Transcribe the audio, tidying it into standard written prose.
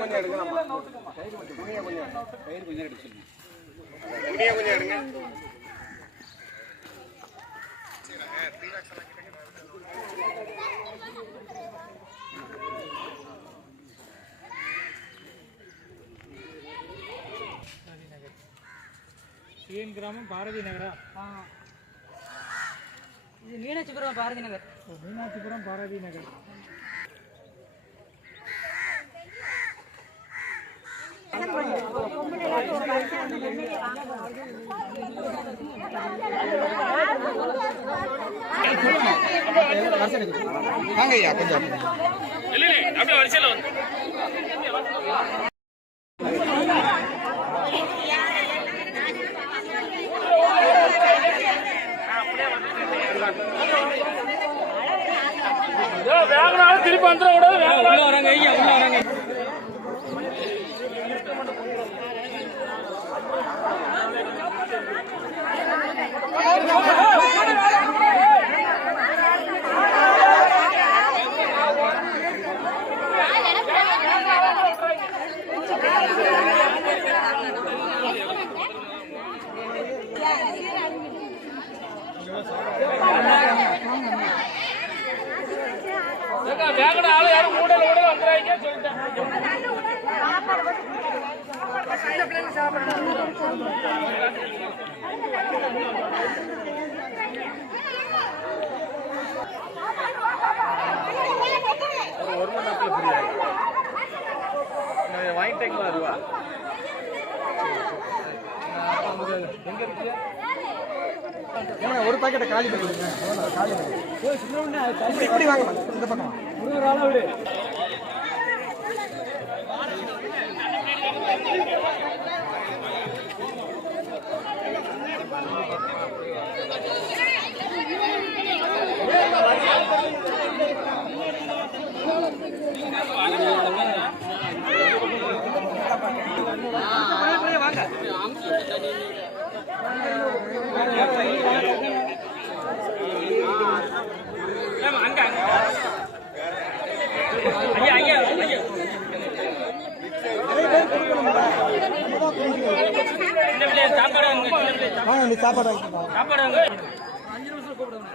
கொஞ்சம் எடுங்க. கயிறு கொஞ்சம் எடுத்துங்க. கொஞ்சம் எடுங்க. சிஎன் கிராமம் பாரதி நகரா? இது மீனாட்சிபுரம் பாரதி நகர். மீனாட்சிபுரம் பாரதி நகர். வாங்கய்யா கொஞ்சம் அப்படியே வரிசையில் வந்து வேகனாலும் திருப்பி வந்துட கூடாது. உள்ள வராங்க ஐயா, உள்ள வராங்க. வேகன ஆளு யாரும் மூடல வந்துறாங்க சொல்லிட்டேன். ஒரு மணி நேரத்தில் ஃப்ரீ வாங்கிட்டீங்களா? அதுவா எங்க இருக்கு? ஒரு பாக்கெட்டை காலி பண்ணிடுங்க. இப்படி வாங்க இந்த பக்கம் ஒரு ஆளா விடு. சாப்பாடு 5 நிமிஷம் கூப்பிடுங்க.